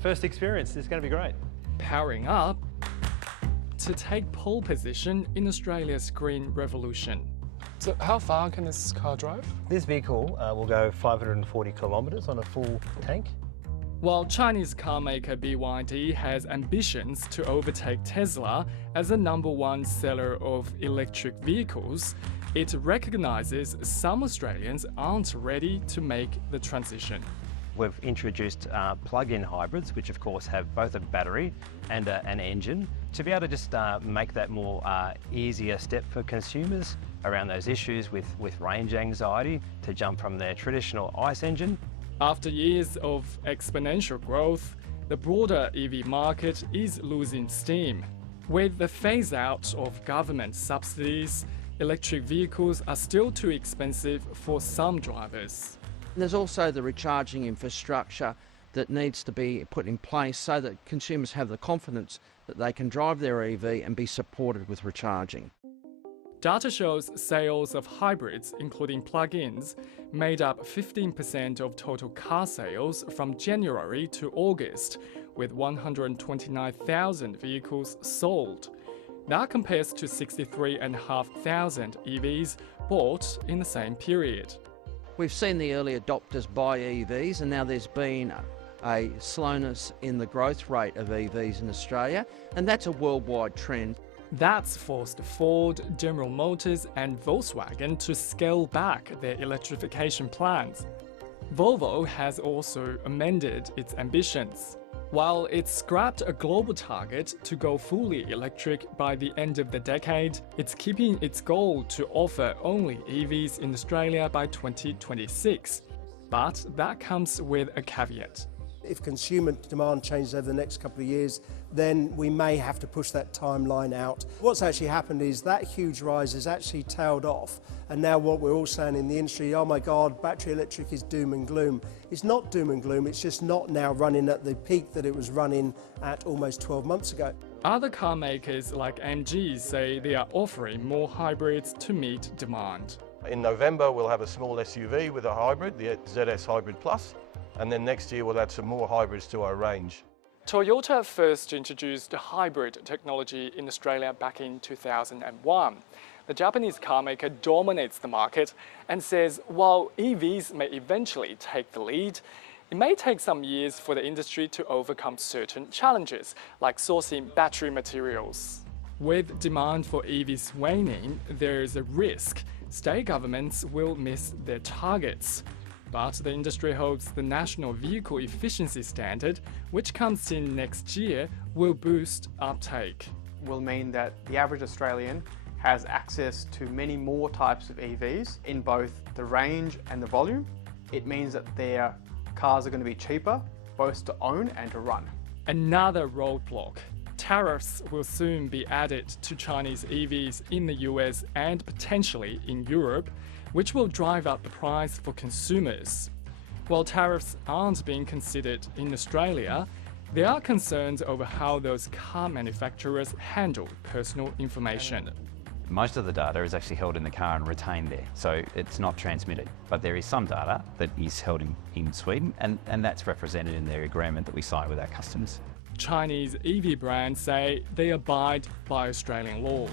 First experience is going to be great. Powering up to take pole position in Australia's green revolution. So how far can this car drive? This vehicle will go 540 kilometres on a full tank. While Chinese carmaker BYD has ambitions to overtake Tesla as the #1 seller of electric vehicles, it recognises some Australians aren't ready to make the transition. We've introduced plug-in hybrids, which of course have both a battery and an engine, to be able to just make that more easier step for consumers around those issues with range anxiety, to jump from their traditional ICE engine. After years of exponential growth, the broader EV market is losing steam. With the phase-out of government subsidies, electric vehicles are still too expensive for some drivers. There's also the recharging infrastructure that needs to be put in place so that consumers have the confidence that they can drive their EV and be supported with recharging. Data shows sales of hybrids, including plug-ins, made up 15% of total car sales from January to August, with 129,000 vehicles sold. That compares to 63,500 EVs bought in the same period. We've seen the early adopters buy EVs, and now there's been a slowness in the growth rate of EVs in Australia, and that's a worldwide trend. That's forced Ford, General Motors and Volkswagen to scale back their electrification plans. Volvo has also amended its ambitions. While it scrapped a global target to go fully electric by the end of the decade, it's keeping its goal to offer only EVs in Australia by 2026. But that comes with a caveat. If consumer demand changes over the next couple of years, then we may have to push that timeline out. What's actually happened is that huge rise has actually tailed off, and now what we're all saying in the industry, oh my God, battery electric is doom and gloom. It's not doom and gloom, it's just not now running at the peak that it was running at almost 12 months ago. Other car makers like MG say they are offering more hybrids to meet demand. In November, we'll have a small SUV with a hybrid, the ZS Hybrid Plus, and then next year we'll add some more hybrids to our range. Toyota first introduced hybrid technology in Australia back in 2001. The Japanese carmaker dominates the market and says while EVs may eventually take the lead, it may take some years for the industry to overcome certain challenges, like sourcing battery materials. With demand for EVs waning, there is a risk state governments will miss their targets. But the industry hopes the National Vehicle Efficiency Standard, which comes in next year, will boost uptake. Will mean that the average Australian has access to many more types of EVs in both the range and the volume. It means that their cars are going to be cheaper, both to own and to run. Another roadblock. Tariffs will soon be added to Chinese EVs in the US and potentially in Europe, which will drive up the price for consumers. While tariffs aren't being considered in Australia, there are concerns over how those car manufacturers handle personal information. Most of the data is actually held in the car and retained there, so it's not transmitted. But there is some data that is held in Sweden, and that's represented in their agreement that we sign with our customers. Chinese EV brands say they abide by Australian laws.